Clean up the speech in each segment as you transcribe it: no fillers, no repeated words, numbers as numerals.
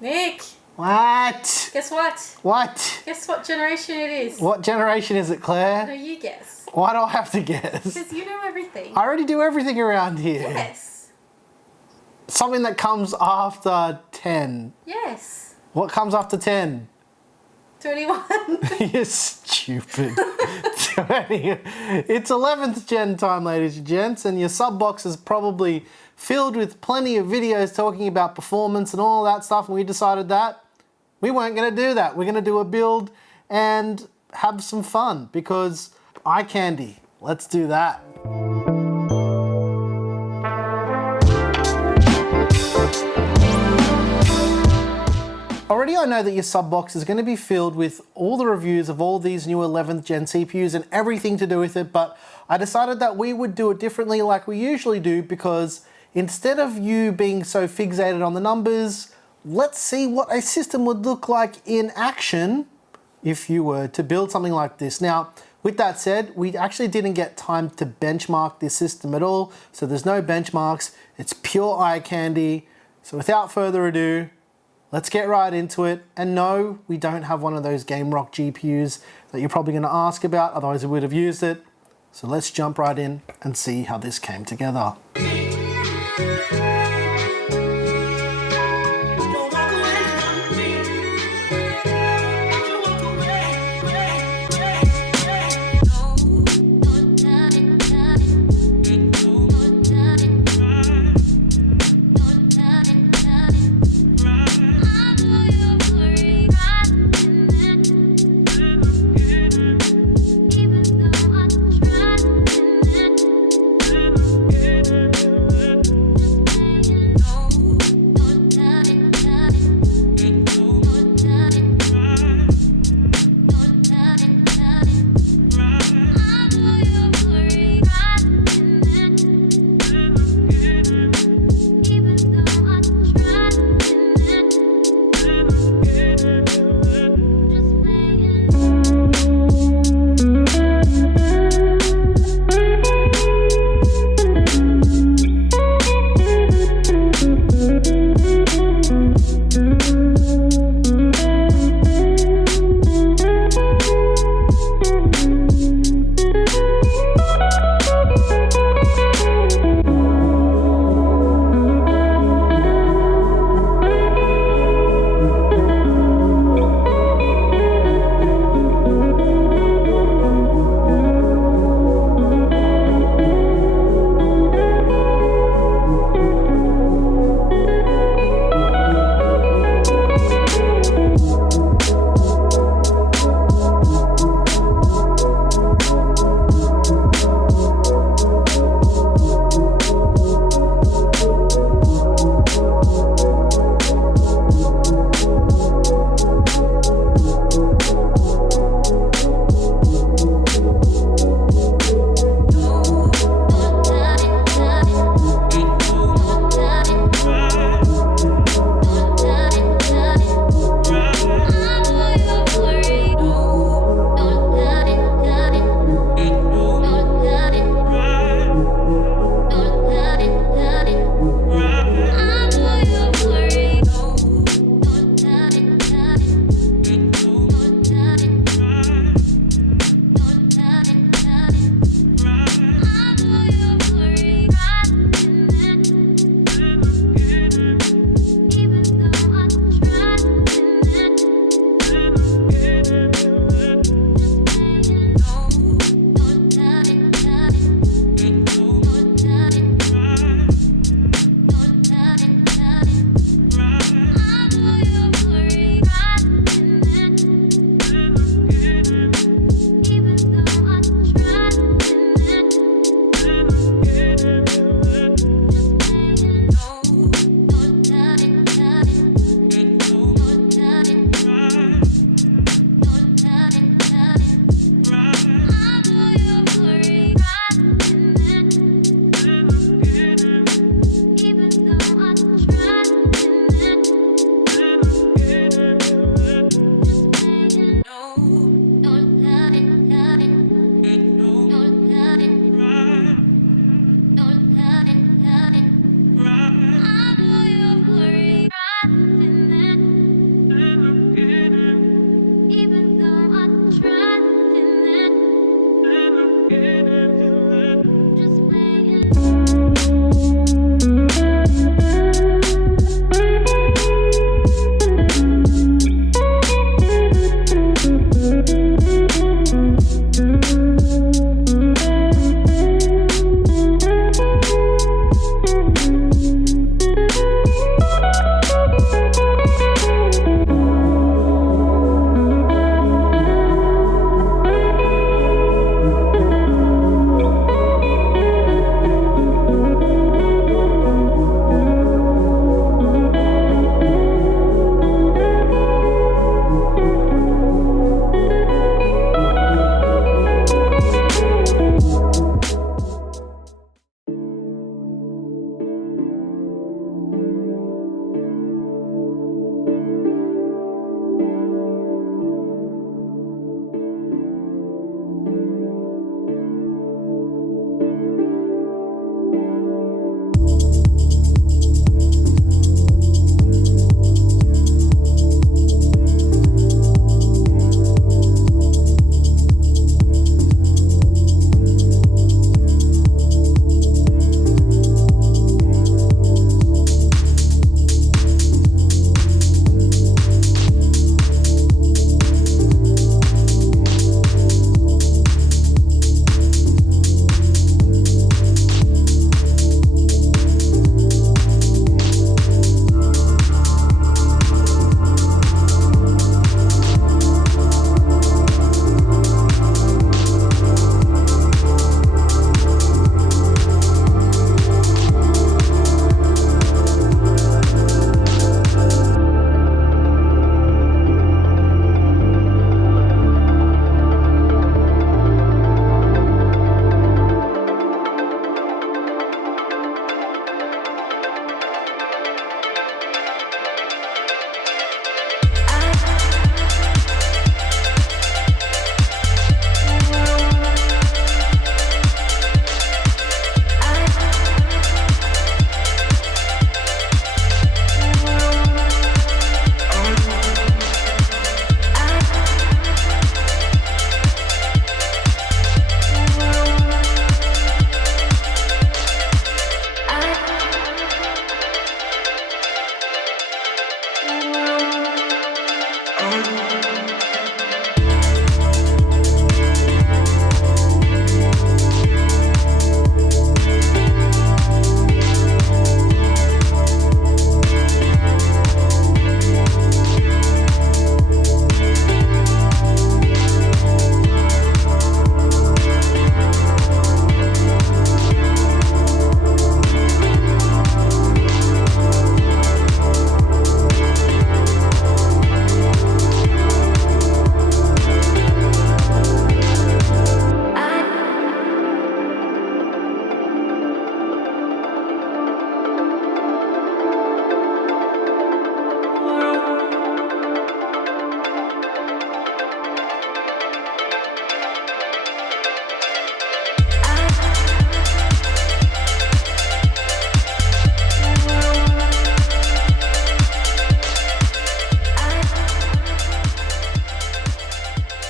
Nick! What? Guess what? What? Guess what generation it is? What generation is it, Claire? No, you guess. Why do I have to guess? Because you know everything. I already do everything around here. Yes. Something that comes after 10. Yes. What comes after 10? 21. You're stupid. 20. It's 11th gen time, ladies and gents, and your sub box is probably filled with plenty of videos talking about performance and all that stuff, and we decided that we weren't going to do that. We're going to do a build and have some fun because eye candy. Let's do that. Already I know that your sub box is going to be filled with all the reviews of all these new 11th gen CPUs and everything to do with it, but I decided that we would do it differently like we usually do because instead of you being so fixated on the numbers, let's see what a system would look like in action if you were to build something like this. Now, with that said, we actually didn't get time to benchmark this system at all, so there's no benchmarks, it's pure eye candy. So without further ado, let's get right into it. And no, we don't have one of those Game Rock GPUs that you're probably gonna ask about, otherwise we would have used it. So let's jump right in and see how this came together.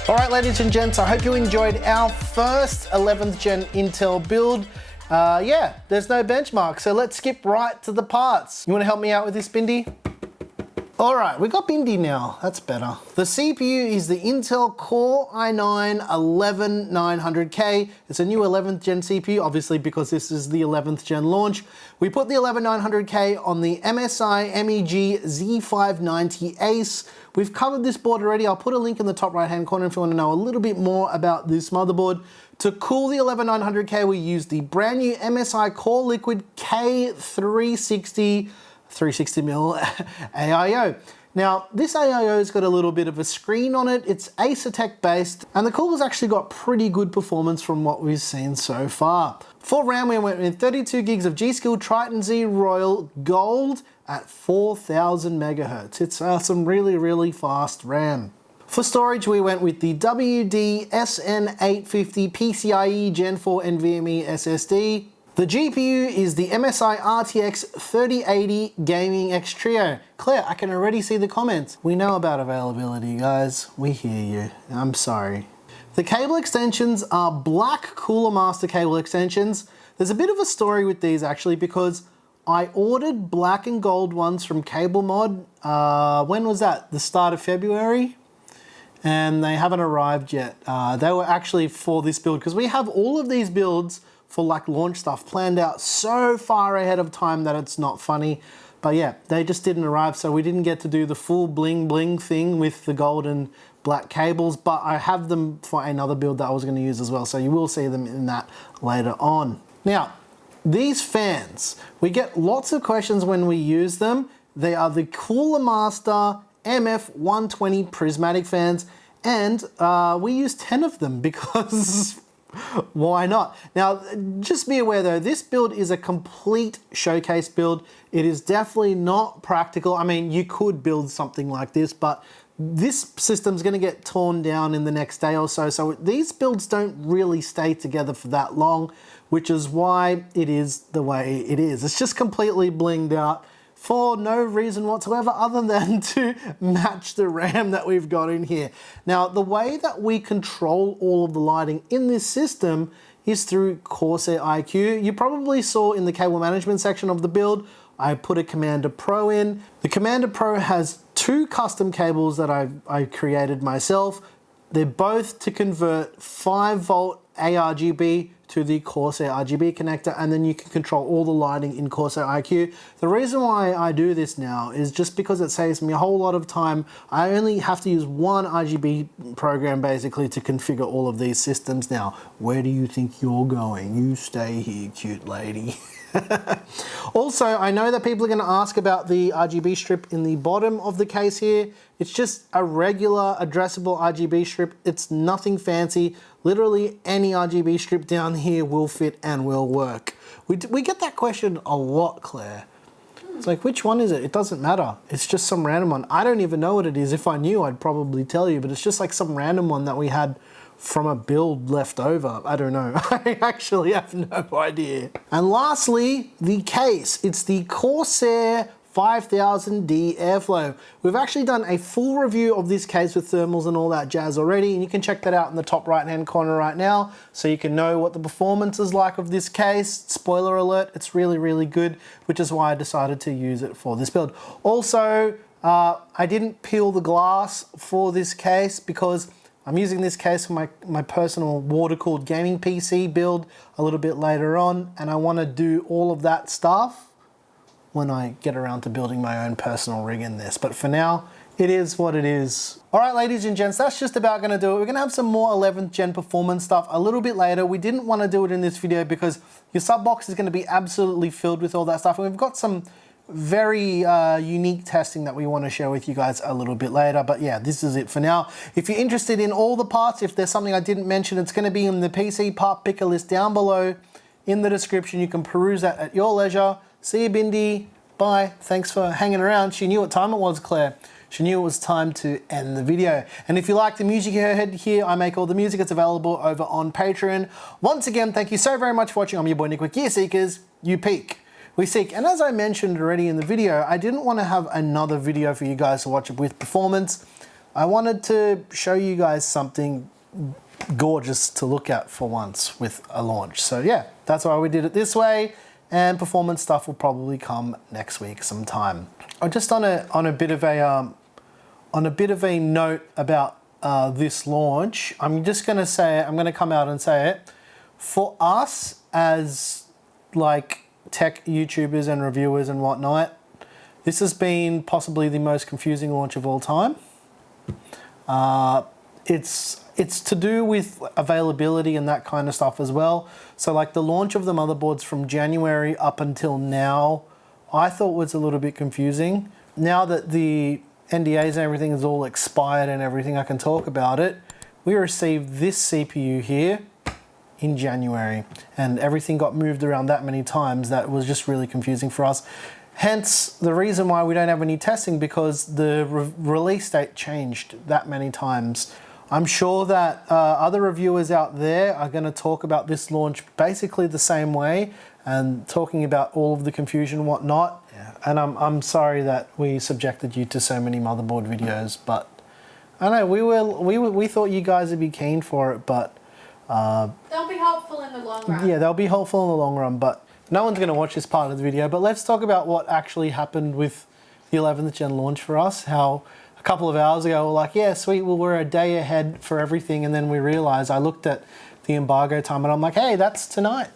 All right, ladies and gents, I hope you enjoyed our first 11th gen Intel build. Yeah, there's no benchmark, so let's skip right to the parts. You wanna help me out with this, Bindi? All right, we got Bindi now, that's better. The CPU is the Intel Core i9-11900K. It's a new 11th gen CPU, obviously because this is the 11th gen launch. We put the 11900K on the MSI MEG Z590 Ace. We've covered this board already. I'll put a link in the top right-hand corner if you want to know a little bit more about this motherboard. To cool the 11900K, we used the brand new MSI Core Liquid K360 360mm AIO. Now, this AIO's got a little bit of a screen on it. It's Acertec based, and the cooler's actually got pretty good performance from what we've seen so far. For RAM, we went with 32 gigs of G.Skill Trident Z Royal Gold at 4000 megahertz. It's some really fast RAM. For storage, we went with the WD SN850 PCIe Gen 4 NVMe SSD. The GPU is the MSI RTX 3080 Gaming X Trio. Claire, I can already see the comments. We know about availability, guys. We hear you. I'm sorry. The cable extensions are black Cooler Master cable extensions. There's a bit of a story with these actually because I ordered black and gold ones from Cable Mod. When was that? The start of February? And they haven't arrived yet. They were actually for this build because we have all of these builds for like launch stuff planned out so far ahead of time that it's not funny. But yeah, they just didn't arrive, so we didn't get to do the full bling bling thing with the gold and black cables, but I have them for another build that I was gonna use as well, so you will see them in that later on. Now, these fans, we get lots of questions when we use them. They are the Cooler Master MF120 prismatic fans, and we use 10 of them because why not? Now, just be aware though, this build is a complete showcase build. It is definitely not practical. I mean, you could build something like this, but this system's gonna get torn down in the next day or so. So these builds don't really stay together for that long, which is why it is the way it is. It's just completely blinged out for no reason whatsoever other than to match the RAM that we've got in here. Now, the way that we control all of the lighting in this system is through Corsair IQ. You probably saw in the cable management section of the build, I put a Commander Pro in. The Commander Pro has two custom cables that I created myself. They're both to convert 5 volt ARGB to the Corsair RGB connector, and then you can control all the lighting in Corsair IQ. The reason why I do this now is just because it saves me a whole lot of time. I only have to use one RGB program basically to configure all of these systems now. Where do you think you're going? You stay here, cute lady. Also, I know that people are going to ask about the RGB strip in the bottom of the case here. It's just a regular addressable RGB strip. It's nothing fancy. Literally any RGB strip down here will fit and will work. We get that question a lot, Claire. It's like, which one is it? It doesn't matter. It's just some random one. I don't even know what it is. If I knew, I'd probably tell you, but it's just like some random one that we had from a build left over. I don't know. I actually have no idea. And lastly, the case. It's the Corsair 5000D Airflow. We've actually done a full review of this case with thermals and all that jazz already, and you can check that out in the top right hand corner right now so you can know what the performance is like of this case. Spoiler alert, it's really good, which is why I decided to use it for this build. Also, I didn't peel the glass for this case because I'm using this case for my personal water-cooled gaming PC build a little bit later on, and I want to do all of that stuff when I get around to building my own personal rig in this. But for now, it is what it is. All right, ladies and gents, that's just about gonna do it. We're gonna have some more 11th gen performance stuff a little bit later. We didn't wanna do it in this video because your sub box is gonna be absolutely filled with all that stuff. And we've got some very unique testing that we wanna share with you guys a little bit later. But yeah, this is it for now. If you're interested in all the parts, if there's something I didn't mention, it's gonna be in the PCPartPicker list down below in the description. You can peruse that at your leisure. See you, Bindi. Bye. Thanks for hanging around. She knew what time it was, Claire. She knew it was time to end the video. And if you like the music you heard here, I make all the music. It's available over on Patreon. Once again, thank you so very much for watching. I'm your boy Nick with Gear Seekers. You peak, we seek. And as I mentioned already in the video, I didn't want to have another video for you guys to watch with performance. I wanted to show you guys something gorgeous to look at for once with a launch. So yeah, that's why we did it this way, and performance stuff will probably come next week sometime. Just on a bit of a note about this launch, I'm just gonna say it, I'm gonna come out and say it. For us as like tech YouTubers and reviewers and whatnot, this has been possibly the most confusing launch of all time. It's to do with availability and that kind of stuff as well. So like the launch of the motherboards from January up until now, I thought was a little bit confusing. Now that the NDAs and everything is all expired and everything, I can talk about it. We received this CPU here in January, and everything got moved around that many times that was just really confusing for us. Hence the reason why we don't have any testing, because the release date changed that many times. I'm sure that other reviewers out there are going to talk about this launch basically the same way and talking about all of the confusion and whatnot. Yeah. And I'm sorry that we subjected you to so many motherboard videos, but I know we thought you guys would be keen for it, but they'll be helpful in the long run. yeah, they'll be helpful in the long run, but no one's going to watch this part of the video. But let's talk about what actually happened with the 11th gen launch for us. How a couple of hours ago we're like, yeah, sweet, well, we're a day ahead for everything, and then we realized, I looked at the embargo time and I'm like, hey, that's tonight.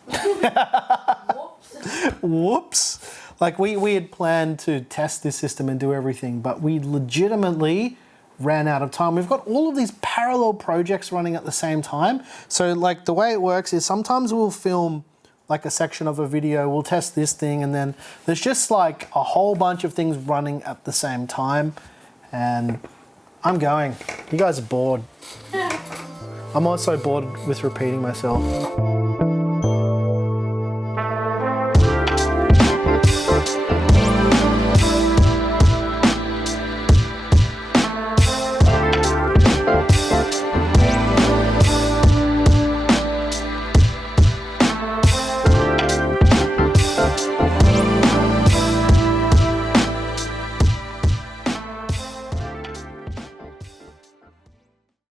Whoops. Whoops. Like we had planned to test this system and do everything, but we legitimately ran out of time. We've got all of these parallel projects running at the same time. So like the way it works is sometimes we'll film like a section of a video, we'll test this thing, and then there's just like a whole bunch of things running at the same time. And I'm going. You guys are bored. I'm also bored with repeating myself.